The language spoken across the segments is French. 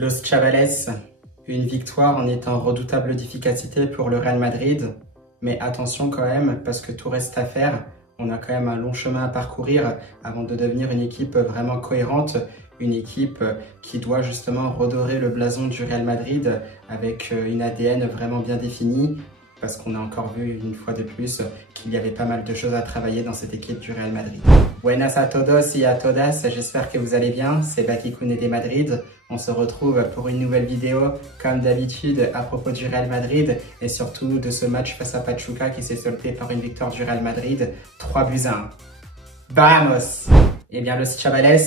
Los Chavales, une victoire en étant redoutable d'efficacité pour le Real Madrid. Mais attention quand même, parce que tout reste à faire. On a quand même un long chemin à parcourir avant de devenir une équipe vraiment cohérente. Une équipe qui doit justement redorer le blason du Real Madrid avec une ADN vraiment bien définie. Parce qu'on a encore vu une fois de plus qu'il y avait pas mal de choses à travailler dans cette équipe du Real Madrid. Buenas a todos y a todas, j'espère que vous allez bien, c'est Bakikune de Madrid. On se retrouve pour une nouvelle vidéo, comme d'habitude, à propos du Real Madrid et surtout de ce match face à Pachuca qui s'est soldé par une victoire du Real Madrid, 3-1. Vamos! Eh bien, Los Chavales,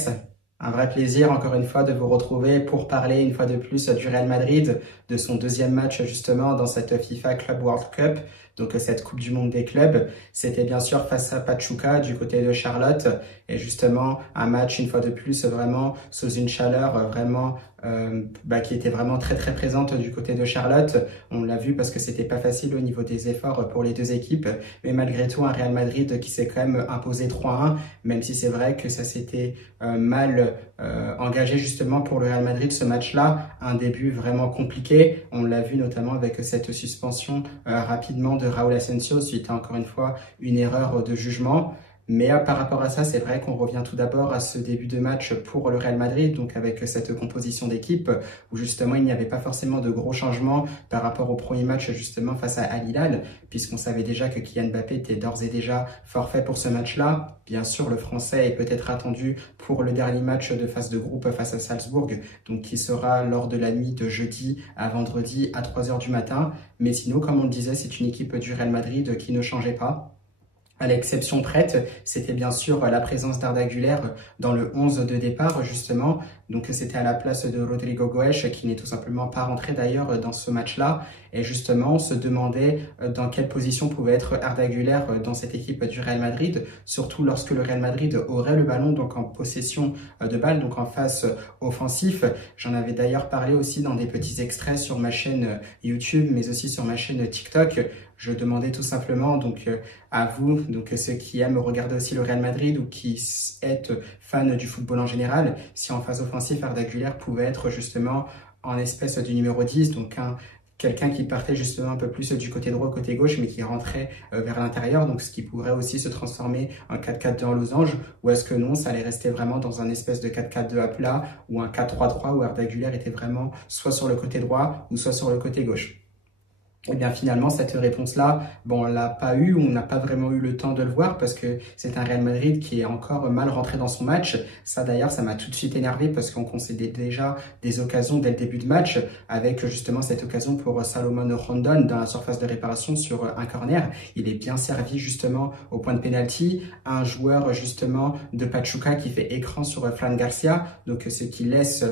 un vrai plaisir encore une fois de vous retrouver pour parler une fois de plus du Real Madrid, de son deuxième match justement dans cette FIFA Club World Cup, donc cette Coupe du Monde des clubs. C'était bien sûr face à Pachuca du côté de Charlotte et justement un match une fois de plus vraiment sous une chaleur vraiment qui était vraiment très présente du côté de Charlotte. On l'a vu parce que c'était pas facile au niveau des efforts pour les deux équipes, mais malgré tout un Real Madrid qui s'est quand même imposé 3-1, même si c'est vrai que ça s'était mal engagé justement pour le Real Madrid ce match-là, un début vraiment compliqué. On l'a vu notamment avec cette suspension rapidement de Raúl Asensio suite à encore une fois une erreur de jugement. Mais par rapport à ça, c'est vrai qu'on revient tout d'abord à ce début de match pour le Real Madrid, donc avec cette composition d'équipe où justement il n'y avait pas forcément de gros changements par rapport au premier match justement face à Al Hilal, puisqu'on savait déjà que Kylian Mbappé était d'ores et déjà forfait pour ce match-là. Bien sûr, le Français est peut-être attendu pour le dernier match de phase de groupe face à Salzbourg, donc qui sera lors de la nuit de jeudi à vendredi à 3 h du matin. Mais sinon, comme on le disait, c'est une équipe du Real Madrid qui ne changeait pas. À l'exception prête, c'était bien sûr la présence d'Arda Güler dans le 11 de départ justement. Donc c'était à la place de Rodrigo Goes qui n'est tout simplement pas rentré d'ailleurs dans ce match-là. Et justement, on se demandait dans quelle position pouvait être Arda Güler dans cette équipe du Real Madrid, surtout lorsque le Real Madrid aurait le ballon donc en possession de balle, donc en face offensif. J'en avais d'ailleurs parlé aussi dans des petits extraits sur ma chaîne YouTube, mais aussi sur ma chaîne TikTok. Je demandais tout simplement donc à vous, donc ceux qui aiment regarder aussi le Real Madrid ou qui êtes fans du football en général, si en phase offensive Arda Güler pouvait être justement en espèce du numéro 10, donc quelqu'un qui partait justement un peu plus du côté droit, côté gauche, mais qui rentrait vers l'intérieur, donc ce qui pourrait aussi se transformer en 4-4-2 en losange, ou est-ce que non, ça allait rester vraiment dans un espèce de 4-4-2 à plat, ou un 4-3-3 où Arda Güler était vraiment soit sur le côté droit, ou soit sur le côté gauche. Et bien finalement, cette réponse-là, bon, on l'a pas eu, on n'a pas vraiment eu le temps de le voir parce que c'est un Real Madrid qui est encore mal rentré dans son match. Ça d'ailleurs, ça m'a tout de suite énervé parce qu'on concédait déjà des occasions dès le début de match avec justement cette occasion pour Salomon Rondon dans la surface de réparation sur un corner. Il est bien servi justement au point de pénalty. Un joueur justement de Pachuca qui fait écran sur Fran Garcia, donc ce qui laisse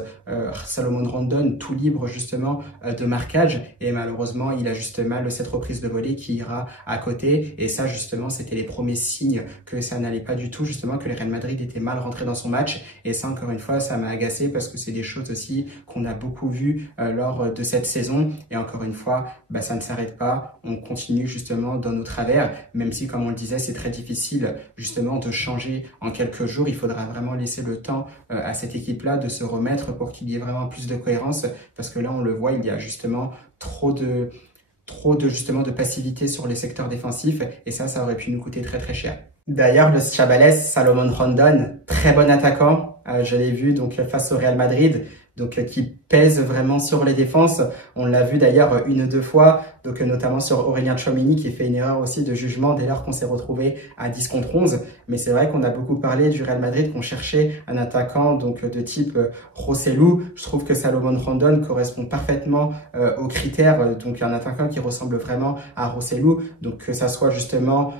Salomon Rondon tout libre justement de marquage et malheureusement, il a juste mal cette reprise de volée qui ira à côté et ça justement c'était les premiers signes que ça n'allait pas du tout, justement que le Real Madrid était mal rentré dans son match et ça encore une fois ça m'a agacé parce que c'est des choses aussi qu'on a beaucoup vues lors de cette saison et encore une fois ça ne s'arrête pas, on continue justement dans nos travers, même si comme on le disait c'est très difficile justement de changer en quelques jours, il faudra vraiment laisser le temps à cette équipe là de se remettre pour qu'il y ait vraiment plus de cohérence parce que là on le voit, il y a justement trop de justement de passivité sur les secteurs défensifs et ça aurait pu nous coûter très cher. D'ailleurs, le Chavales, Salomon Rondon, très bon attaquant, je l'ai vu donc face au Real Madrid, donc qui pèse vraiment sur les défenses. On l'a vu d'ailleurs une ou deux fois, donc notamment sur Aurélien Tchouaméni qui fait une erreur aussi de jugement dès lors qu'on s'est retrouvé à 10 contre 11. Mais c'est vrai qu'on a beaucoup parlé du Real Madrid, qu'on cherchait un attaquant donc de type Rossellou. Je trouve que Salomon Rondon correspond parfaitement aux critères, donc un attaquant qui ressemble vraiment à Rossellou. Donc que ça soit justement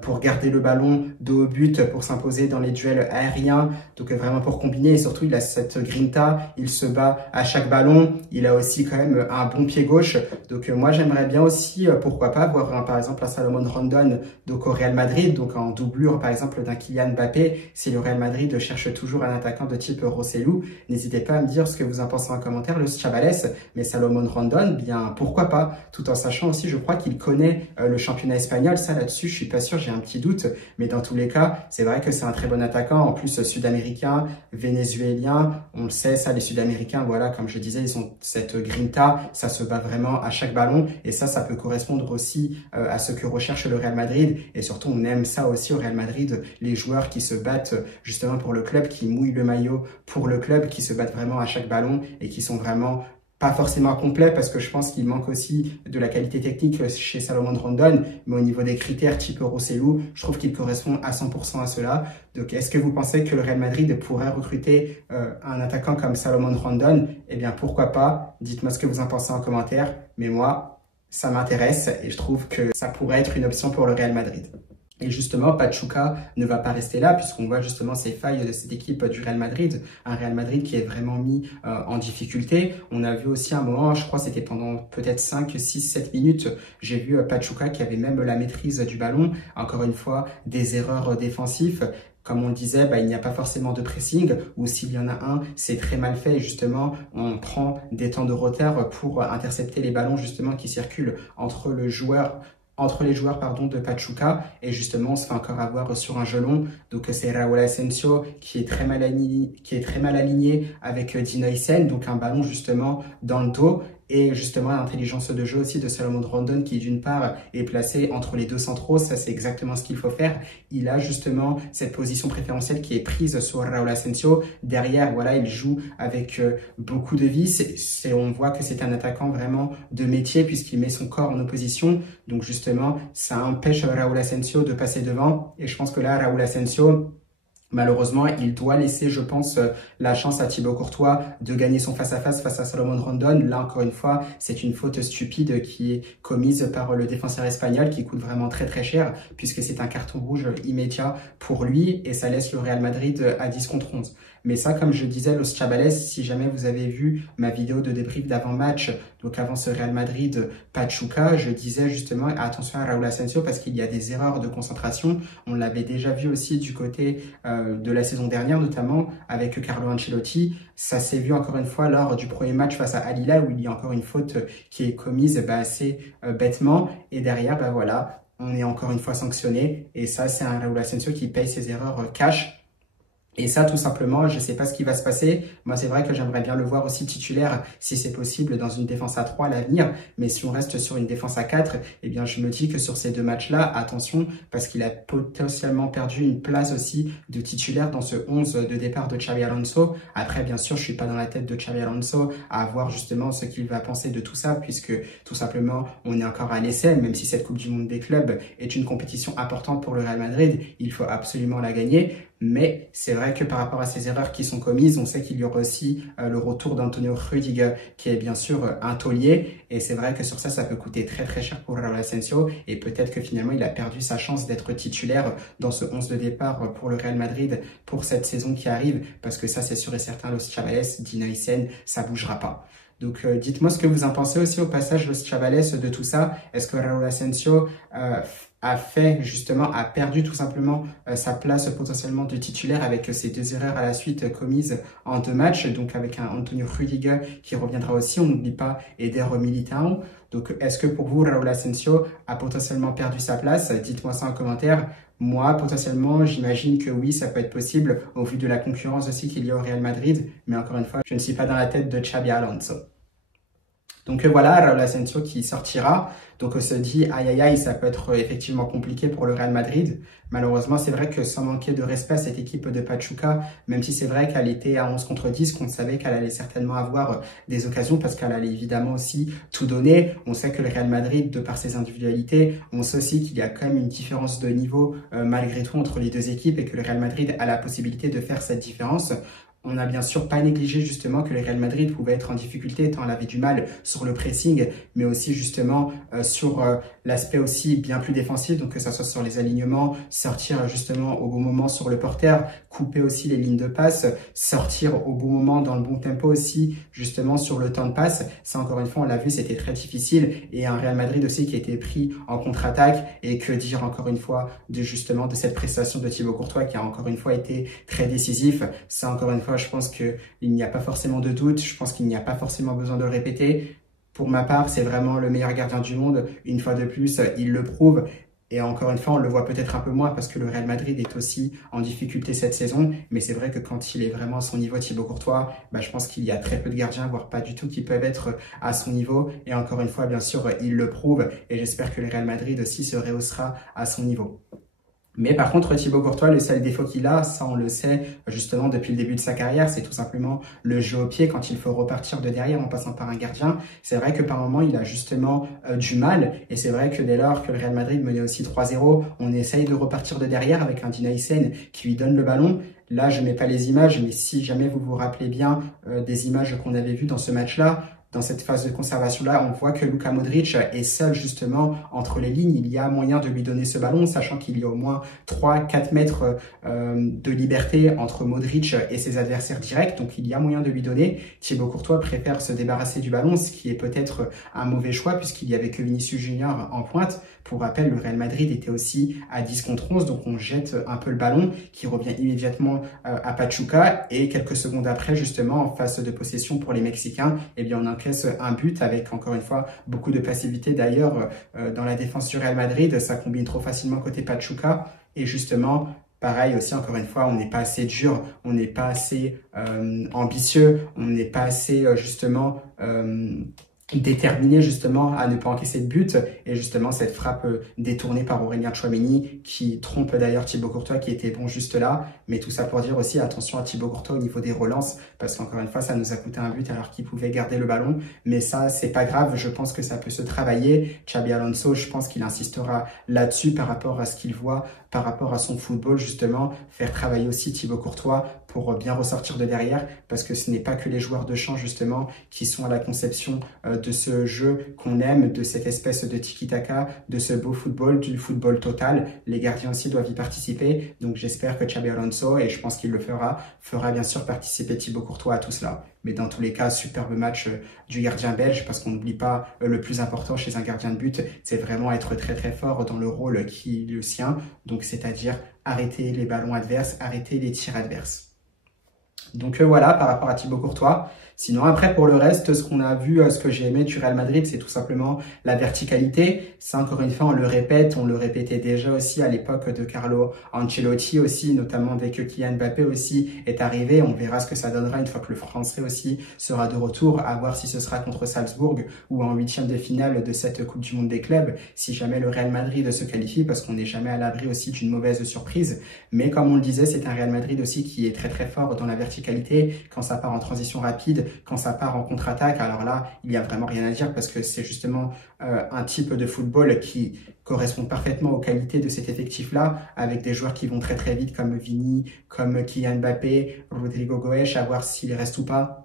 pour garder le ballon dos au but, pour s'imposer dans les duels aériens, donc vraiment pour combiner et surtout il a cette grinta, il se bat à chaque ballon, il a aussi quand même un bon pied gauche, donc moi j'aimerais bien aussi, pourquoi pas, voir par exemple un Salomon Rondon donc au Real Madrid, donc en doublure par exemple d'un Kylian Mbappé, si le Real Madrid cherche toujours un attaquant de type Rossellou, n'hésitez pas à me dire ce que vous en pensez en commentaire, le Chavales, mais Salomon Rondon, bien pourquoi pas, tout en sachant aussi je crois qu'il connaît le championnat espagnol, ça là-dessus je suis pas sûr, j'ai un petit doute, mais dans tous les cas, c'est vrai que c'est un très bon attaquant, en plus sud-américain, vénézuélien, on le sait, ça les sud-américains, voilà, comme je disais, ils ont cette grinta, ça se bat vraiment à chaque ballon et ça peut correspondre aussi à ce que recherche le Real Madrid et surtout on aime ça aussi au Real Madrid, les joueurs qui se battent justement pour le club, qui mouillent le maillot pour le club, qui se battent vraiment à chaque ballon et qui sont vraiment pas forcément complet parce que je pense qu'il manque aussi de la qualité technique chez Salomon Rondon, mais au niveau des critères type Rosselló, je trouve qu'il correspond à 100% à cela. Donc, est-ce que vous pensez que le Real Madrid pourrait recruter un attaquant comme Salomon Rondon? Eh bien, pourquoi pas? Dites-moi ce que vous en pensez en commentaire. Mais moi, ça m'intéresse et je trouve que ça pourrait être une option pour le Real Madrid. Et justement, Pachuca ne va pas rester là puisqu'on voit justement ces failles de cette équipe du Real Madrid. Un Real Madrid qui est vraiment mis en difficulté. On a vu aussi un moment, je crois c'était pendant peut-être 5, 6, 7 minutes, j'ai vu Pachuca qui avait même la maîtrise du ballon. Encore une fois, des erreurs défensives. Comme on le disait, il n'y a pas forcément de pressing ou s'il y en a un, c'est très mal fait et justement, on prend des temps de retard pour intercepter les ballons justement qui circulent entre les joueurs de Pachuca et justement on se fait encore avoir sur un gelon. Donc c'est Raúl Asensio qui est très mal aligné avec Dino Isen, donc un ballon justement dans le dos. Et justement, l'intelligence de jeu aussi de Salomon Rondon qui, d'une part, est placé entre les deux centraux. Ça, c'est exactement ce qu'il faut faire. Il a justement cette position préférentielle qui est prise sur Raúl Asensio. Derrière, voilà, il joue avec beaucoup de vices. On voit que c'est un attaquant vraiment de métier puisqu'il met son corps en opposition. Donc, justement, ça empêche Raúl Asensio de passer devant. Et je pense que là, Raúl Asensio, malheureusement, il doit laisser, je pense, la chance à Thibaut Courtois de gagner son face-à-face face à Salomon Rondon. Là, encore une fois, c'est une faute stupide qui est commise par le défenseur espagnol qui coûte vraiment très très cher puisque c'est un carton rouge immédiat pour lui et ça laisse le Real Madrid à 10 contre 11. Mais ça, comme je disais, Los Chavales, si jamais vous avez vu ma vidéo de débrief d'avant-match, donc avant ce Real Madrid-Pachuca, je disais justement attention à Raúl Asensio parce qu'il y a des erreurs de concentration. On l'avait déjà vu aussi du côté de la saison dernière, notamment avec Carlo Ancelotti. Ça s'est vu encore une fois lors du premier match face à Al Hilal où il y a encore une faute qui est commise assez bêtement. Et derrière, voilà, on est encore une fois sanctionné. Et ça, c'est un Raúl Asensio qui paye ses erreurs cash. Et ça, tout simplement, je ne sais pas ce qui va se passer. Moi, c'est vrai que j'aimerais bien le voir aussi titulaire, si c'est possible, dans une défense à 3 à l'avenir. Mais si on reste sur une défense à 4, eh bien, je me dis que sur ces deux matchs-là, attention, parce qu'il a potentiellement perdu une place aussi de titulaire dans ce 11 de départ de Xabi Alonso. Après, bien sûr, je suis pas dans la tête de Xabi Alonso à voir justement ce qu'il va penser de tout ça, puisque tout simplement, on est encore à l'essai, même si cette Coupe du Monde des clubs est une compétition importante pour le Real Madrid, il faut absolument la gagner. Mais c'est vrai que par rapport à ces erreurs qui sont commises, on sait qu'il y aura aussi le retour d'Antonio Rüdiger qui est bien sûr un taulier et c'est vrai que sur ça peut coûter très très cher pour Raúl Asensio et peut-être que finalement il a perdu sa chance d'être titulaire dans ce 11 de départ pour le Real Madrid pour cette saison qui arrive parce que ça c'est sûr et certain, Los Chavales, Dino Isen, ça bougera pas. Donc dites-moi ce que vous en pensez aussi au passage Los Chavales de tout ça. Est-ce que Raúl Asensio a perdu tout simplement sa place potentiellement de titulaire avec ces deux erreurs à la suite commises en deux matchs, donc avec un Antonio Rüdiger qui reviendra aussi, on n'oublie pas Eder Militão. Donc est-ce que pour vous Raúl Asensio a potentiellement perdu sa place? Dites-moi ça en commentaire. Moi, potentiellement, j'imagine que oui, ça peut être possible au vu de la concurrence aussi qu'il y a au Real Madrid. Mais encore une fois, je ne suis pas dans la tête de Xabi Alonso. Donc voilà, Raúl Asensio qui sortira. Donc on se dit, aïe aïe aïe, ça peut être effectivement compliqué pour le Real Madrid. Malheureusement, c'est vrai que sans manquer de respect à cette équipe de Pachuca, même si c'est vrai qu'elle était à 11 contre 10, qu'on savait qu'elle allait certainement avoir des occasions parce qu'elle allait évidemment aussi tout donner. On sait que le Real Madrid, de par ses individualités, on sait aussi qu'il y a quand même une différence de niveau malgré tout entre les deux équipes et que le Real Madrid a la possibilité de faire cette différence. On n'a bien sûr pas négligé justement que le Real Madrid pouvait être en difficulté tant elle avait du mal sur le pressing, mais aussi justement sur l'aspect aussi bien plus défensif, donc que ça soit sur les alignements, sortir justement au bon moment sur le porteur, couper aussi les lignes de passe, sortir au bon moment dans le bon tempo aussi justement sur le temps de passe. Ça encore une fois, on l'a vu, c'était très difficile et un Real Madrid aussi qui a été pris en contre-attaque et que dire encore une fois de cette prestation de Thibaut Courtois qui a encore une fois été très décisif. Ça encore une fois, je pense qu'il n'y a pas forcément de doute, je pense qu'il n'y a pas forcément besoin de le répéter. Pour ma part, c'est vraiment le meilleur gardien du monde. Une fois de plus, il le prouve. Et encore une fois, on le voit peut-être un peu moins parce que le Real Madrid est aussi en difficulté cette saison. Mais c'est vrai que quand il est vraiment à son niveau, Thibaut Courtois, je pense qu'il y a très peu de gardiens, voire pas du tout, qui peuvent être à son niveau. Et encore une fois, bien sûr, il le prouve. Et j'espère que le Real Madrid aussi se rehaussera à son niveau. Mais par contre, Thibaut Courtois, le seul défaut qu'il a, ça on le sait justement depuis le début de sa carrière, c'est tout simplement le jeu au pied quand il faut repartir de derrière en passant par un gardien. C'est vrai que par moment, il a justement du mal. Et c'est vrai que dès lors que le Real Madrid menait aussi 3-0, on essaye de repartir de derrière avec un Dina Hysén qui lui donne le ballon. Là, je mets pas les images, mais si jamais vous vous rappelez bien des images qu'on avait vues dans ce match-là, dans cette phase de conservation-là, on voit que Luka Modric est seul justement entre les lignes. Il y a moyen de lui donner ce ballon, sachant qu'il y a au moins 3-4 mètres de liberté entre Modric et ses adversaires directs. Donc il y a moyen de lui donner. Thibaut Courtois préfère se débarrasser du ballon, ce qui est peut-être un mauvais choix puisqu'il y avait que Vinicius Junior en pointe. Pour rappel, le Real Madrid était aussi à 10 contre 11, donc on jette un peu le ballon qui revient immédiatement à Pachuca et quelques secondes après, justement, en phase de possession pour les Mexicains, eh bien, on encaisse un but avec, encore une fois, beaucoup de passivité. D'ailleurs, dans la défense du Real Madrid, ça combine trop facilement côté Pachuca et justement, pareil aussi, encore une fois, on n'est pas assez dur, on n'est pas assez ambitieux, on n'est pas assez justement déterminé justement à ne pas encaisser de but et justement cette frappe détournée par Aurélien Tchouaméni qui trompe d'ailleurs Thibaut Courtois qui était bon juste là, mais tout ça pour dire aussi attention à Thibaut Courtois au niveau des relances parce qu'encore une fois ça nous a coûté un but alors qu'il pouvait garder le ballon, mais ça c'est pas grave, je pense que ça peut se travailler. Xabi Alonso, je pense qu'il insistera là-dessus par rapport à ce qu'il voit, par rapport à son football justement, faire travailler aussi Thibaut Courtois pour bien ressortir de derrière parce que ce n'est pas que les joueurs de champ justement qui sont à la conception de ce jeu qu'on aime, de cette espèce de tiki-taka, de ce beau football, du football total. Les gardiens aussi doivent y participer. Donc j'espère que Xabi Alonso, et je pense qu'il le fera bien sûr participer Thibaut Courtois à tout cela. Mais dans tous les cas, superbe match du gardien belge parce qu'on n'oublie pas le plus important chez un gardien de but, c'est vraiment être très très fort dans le rôle qui est le sien. Donc c'est-à-dire arrêter les ballons adverses, arrêter les tirs adverses. Donc voilà par rapport à Thibaut Courtois. Sinon après pour le reste, ce qu'on a vu, ce que j'ai aimé du Real Madrid, c'est tout simplement la verticalité. Ça encore une fois on le répète, on le répétait déjà aussi à l'époque de Carlo Ancelotti aussi, notamment dès que Kylian Mbappé aussi est arrivé. On verra ce que ça donnera une fois que le Français aussi sera de retour, à voir si ce sera contre Salzbourg ou en huitième de finale de cette Coupe du Monde des clubs, si jamais le Real Madrid se qualifie, parce qu'on n'est jamais à l'abri aussi d'une mauvaise surprise. Mais comme on le disait, c'est un Real Madrid aussi qui est très très fort dans la verticalité, quand ça part en transition rapide, quand ça part en contre-attaque, alors là, il n'y a vraiment rien à dire parce que c'est justement un type de football qui correspond parfaitement aux qualités de cet effectif-là, avec des joueurs qui vont très très vite comme Vini, comme Kylian Mbappé, Rodrigo Goes, à voir s'il reste ou pas.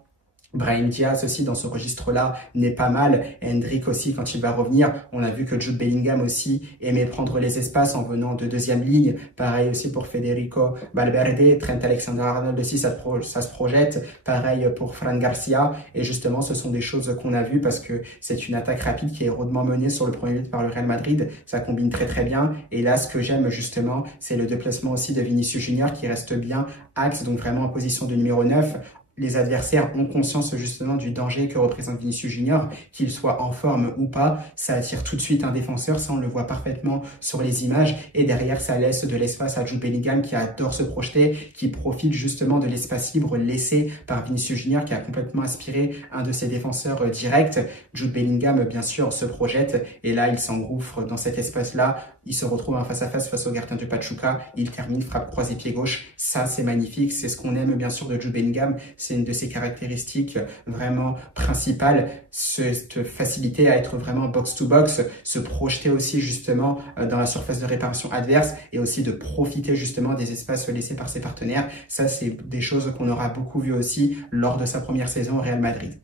Brahim Diaz aussi dans ce registre-là n'est pas mal. Hendrick aussi quand il va revenir. On a vu que Jude Bellingham aussi aimait prendre les espaces en venant de deuxième ligne. Pareil aussi pour Federico Valverde. Trent Alexander-Arnold aussi ça se projette. Pareil pour Fran Garcia. Et justement ce sont des choses qu'on a vues parce que c'est une attaque rapide qui est rudement menée sur le premier but par le Real Madrid. Ça combine très très bien. Et là ce que j'aime justement c'est le déplacement aussi de Vinicius Junior qui reste bien axe, donc vraiment en position de numéro 9. Les adversaires ont conscience justement du danger que représente Vinicius Junior, qu'il soit en forme ou pas. Ça attire tout de suite un défenseur, ça on le voit parfaitement sur les images. Et derrière, ça laisse de l'espace à Jude Bellingham qui adore se projeter, qui profite justement de l'espace libre laissé par Vinicius Junior qui a complètement inspiré un de ses défenseurs directs. Jude Bellingham, bien sûr, se projette et là, il s'engouffre dans cet espace-là. Il se retrouve en face-à-face face au gardien du Pachuca. Il termine, frappe croisé pied gauche. Ça, c'est magnifique. C'est ce qu'on aime, bien sûr, de Jude Bellingham. C'est une de ses caractéristiques vraiment principales. Cette facilité à être vraiment box-to-box, se projeter aussi, justement, dans la surface de réparation adverse et aussi de profiter, justement, des espaces laissés par ses partenaires. Ça, c'est des choses qu'on aura beaucoup vues aussi lors de sa première saison au Real Madrid.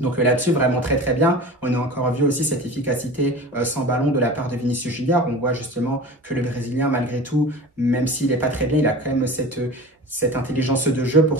Donc là-dessus, vraiment très très bien. On a encore vu aussi cette efficacité sans ballon de la part de Vinicius Junior. On voit justement que le Brésilien, malgré tout, même s'il n'est pas très bien, il a quand même cette cette intelligence de jeu pour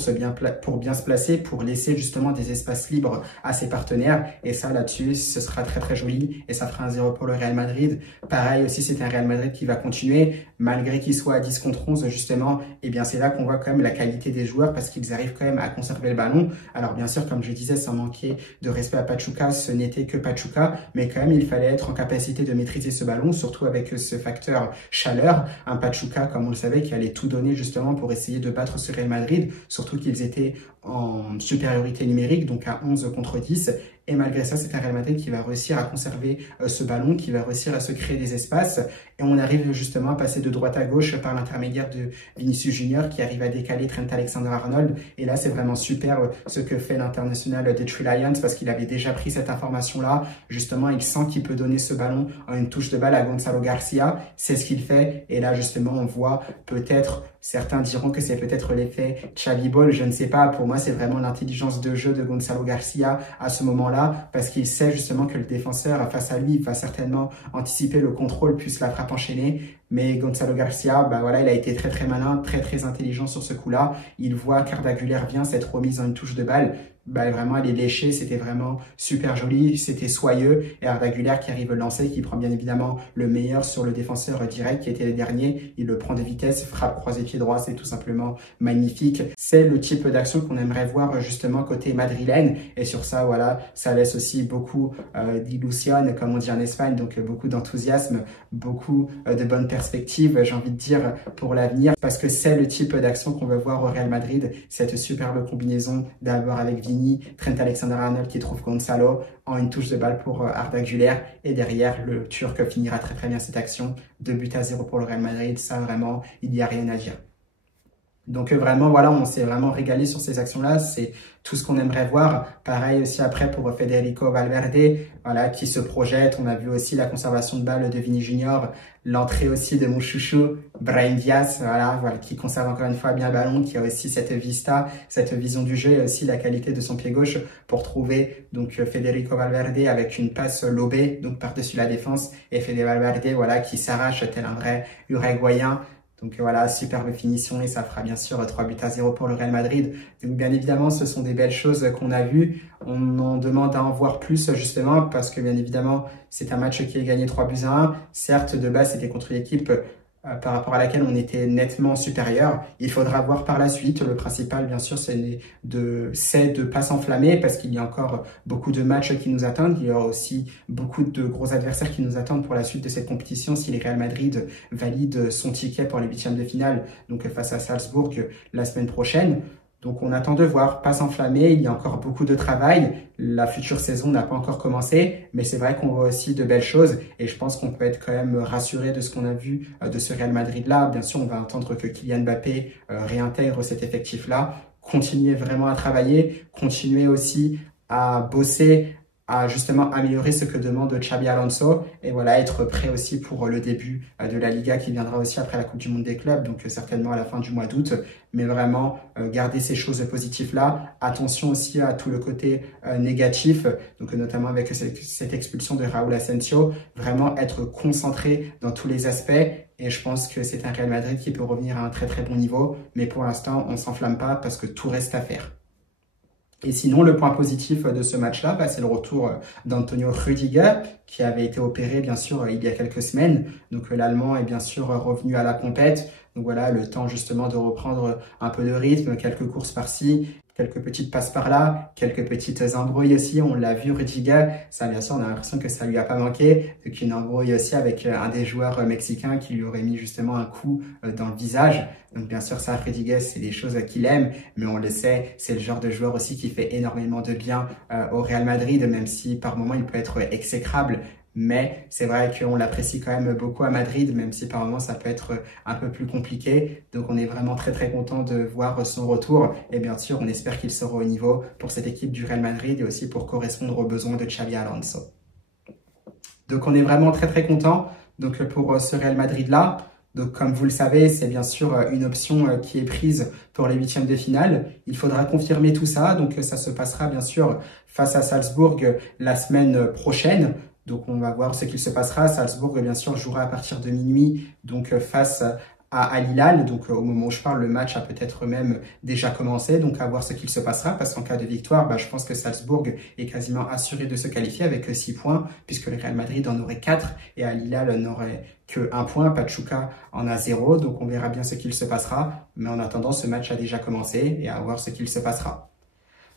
bien se placer, pour laisser justement des espaces libres à ses partenaires. Et ça, là-dessus, ce sera très très joli et ça fera un 0 pour le Real Madrid. Pareil aussi, c'est un Real Madrid qui va continuer, malgré qu'il soit à 10 contre 11 justement. Et bien c'est là qu'on voit quand même la qualité des joueurs parce qu'ils arrivent quand même à conserver le ballon. Alors bien sûr, comme je disais, sans manquer de respect à Pachuca, ce n'était que Pachuca, mais quand même il fallait être en capacité de maîtriser ce ballon, surtout avec ce facteur chaleur. Un Pachuca, comme on le savait, qui allait tout donner justement pour essayer de battre ce Real Madrid, surtout qu'ils étaient en supériorité numérique, donc à 11 contre 10. Et malgré ça, c'est un Real Madrid qui va réussir à conserver ce ballon, qui va réussir à se créer des espaces. Et on arrive justement à passer de droite à gauche par l'intermédiaire de Vinicius Junior qui arrive à décaler Trent Alexander-Arnold. Et là, c'est vraiment super ce que fait l'international des Three Lions parce qu'il avait déjà pris cette information-là. Justement, il sent qu'il peut donner ce ballon en une touche de balle à Gonzalo Garcia. C'est ce qu'il fait. Et là, justement, on voit peut-être, certains diront que c'est peut-être l'effet Xavi Ball. Je ne sais pas. Pour moi, c'est vraiment l'intelligence de jeu de Gonzalo Garcia à ce moment-là parce qu'il sait justement que le défenseur face à lui va certainement anticiper le contrôle plus la frappe enchaînée. Mais Gonzalo Garcia, bah voilà, il a été très très malin, très très intelligent sur ce coup-là. Il voit qu'Arda Güler vient cette remise en une touche de balle. Bah vraiment, elle est léchée, c'était vraiment super joli, c'était soyeux. Et Arda Güler qui arrive lancer, qui prend bien évidemment le meilleur sur le défenseur direct qui était le dernier. Il le prend de vitesse, frappe croisé pied droit, c'est tout simplement magnifique. C'est le type d'action qu'on aimerait voir justement côté madrilène. Et sur ça, voilà, ça laisse aussi beaucoup d'illusion, comme on dit en Espagne, donc beaucoup d'enthousiasme, beaucoup de bonnes perspectives, j'ai envie de dire, pour l'avenir. Parce que c'est le type d'action qu'on veut voir au Real Madrid, cette superbe combinaison d'abord avec Vini, Trent Alexander-Arnold qui trouve Gonzalo en une touche de balle pour Arda Güler et derrière le Turc finira très très bien cette action. 2-0 pour le Real Madrid, ça vraiment il n'y a rien à dire. Donc vraiment, voilà, on s'est vraiment régalé sur ces actions-là. C'est tout ce qu'on aimerait voir. Pareil aussi après pour Federico Valverde, voilà, qui se projette. On a vu aussi la conservation de balle de Vini Junior, l'entrée aussi de mon chouchou, Brahim Diaz, voilà, qui conserve encore une fois bien le ballon, qui a aussi cette vista, cette vision du jeu et aussi la qualité de son pied gauche pour trouver donc Federico Valverde avec une passe lobée, donc par-dessus la défense, et Fede Valverde, voilà, qui s'arrache tel un vrai Uruguayen. Donc voilà, superbe finition et ça fera bien sûr 3-0 pour le Real Madrid. Donc bien évidemment, ce sont des belles choses qu'on a vues. On en demande à en voir plus justement parce que bien évidemment, c'est un match qui est gagné 3-1. Certes, de base, c'était contre l'équipe par rapport à laquelle on était nettement supérieur. Il faudra voir par la suite. Le principal, bien sûr, c'est de pas s'enflammer parce qu'il y a encore beaucoup de matchs qui nous attendent. Il y aura aussi beaucoup de gros adversaires qui nous attendent pour la suite de cette compétition si le Real Madrid valide son ticket pour les huitièmes de finale, donc face à Salzbourg la semaine prochaine. Donc on attend de voir, pas s'enflammer, il y a encore beaucoup de travail, la future saison n'a pas encore commencé, mais c'est vrai qu'on voit aussi de belles choses et je pense qu'on peut être quand même rassuré de ce qu'on a vu de ce Real Madrid-là. Bien sûr, on va attendre que Kylian Mbappé réintègre cet effectif-là, continuer vraiment à travailler, continuer aussi à bosser, à justement améliorer ce que demande Xabi Alonso et voilà, être prêt aussi pour le début de la Liga qui viendra aussi après la Coupe du Monde des clubs, donc certainement à la fin du mois d'août, mais vraiment garder ces choses positives là. Attention aussi à tout le côté négatif, donc notamment avec cette expulsion de Raúl Asensio, vraiment être concentré dans tous les aspects. Et je pense que c'est un Real Madrid qui peut revenir à un très très bon niveau, mais pour l'instant on ne s'enflamme pas parce que tout reste à faire. Et sinon, le point positif de ce match-là, c'est le retour d'Antonio Rüdiger, qui avait été opéré, bien sûr, il y a quelques semaines. Donc, l'Allemand est bien sûr revenu à la compète. Donc voilà, le temps justement de reprendre un peu de rythme, quelques courses par-ci, quelques petites passes par-là, quelques petites embrouilles aussi. On l'a vu, Rüdiger, ça bien sûr, on a l'impression que ça lui a pas manqué. Donc une embrouille aussi avec un des joueurs mexicains qui lui aurait mis justement un coup dans le visage. Donc bien sûr, ça, Rüdiger, c'est des choses qu'il aime, mais on le sait, c'est le genre de joueur aussi qui fait énormément de bien au Real Madrid, même si par moments il peut être exécrable. Mais c'est vrai qu'on l'apprécie quand même beaucoup à Madrid, même si par moments ça peut être un peu plus compliqué. Donc on est vraiment très très content de voir son retour. Et bien sûr, on espère qu'il sera au niveau pour cette équipe du Real Madrid et aussi pour correspondre aux besoins de Xabi Alonso. Donc on est vraiment très très content pour ce Real Madrid-là. Donc, comme vous le savez, c'est bien sûr une option qui est prise pour les huitièmes de finale. Il faudra confirmer tout ça. Donc, ça se passera bien sûr face à Salzbourg la semaine prochaine. Donc, on va voir ce qu'il se passera. Salzbourg, bien sûr, jouera à partir de minuit, donc face à Al Hilal. Donc au moment où je parle, le match a peut-être même déjà commencé. Donc à voir ce qu'il se passera, parce qu'en cas de victoire, je pense que Salzbourg est quasiment assuré de se qualifier avec 6 points, puisque le Real Madrid en aurait 4 et Al Hilal n'aurait que 1 point. Pachuca en a 0. Donc on verra bien ce qu'il se passera. Mais en attendant, ce match a déjà commencé et à voir ce qu'il se passera.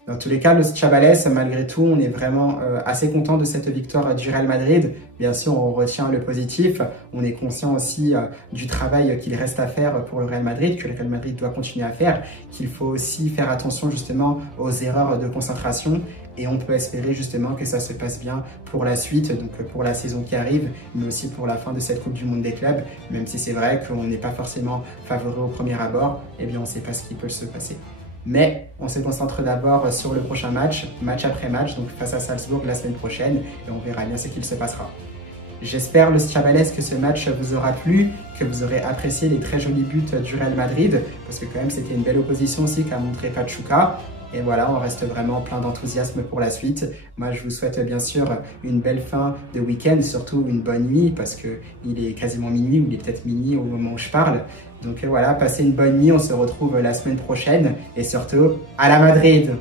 Dans tous les cas, Los Chavales, malgré tout, on est vraiment assez content de cette victoire du Real Madrid. Bien sûr, on retient le positif. On est conscient aussi du travail qu'il reste à faire pour le Real Madrid, que le Real Madrid doit continuer à faire, qu'il faut aussi faire attention justement aux erreurs de concentration. Et on peut espérer justement que ça se passe bien pour la suite, donc pour la saison qui arrive, mais aussi pour la fin de cette Coupe du Monde des clubs. Même si c'est vrai qu'on n'est pas forcément favori au premier abord, eh bien on ne sait pas ce qui peut se passer. Mais on se concentre d'abord sur le prochain match, match après match, donc face à Salzbourg la semaine prochaine, et on verra bien ce qu'il se passera. J'espère, Los Chavales, que ce match vous aura plu, que vous aurez apprécié les très jolis buts du Real Madrid, parce que quand même c'était une belle opposition aussi qu'a montré Pachuca. Et voilà, on reste vraiment plein d'enthousiasme pour la suite. Moi, je vous souhaite bien sûr une belle fin de week-end, surtout une bonne nuit, parce qu'il est quasiment minuit, ou il est peut-être minuit au moment où je parle. Donc voilà, passez une bonne nuit, on se retrouve la semaine prochaine, et surtout, à la Madrid!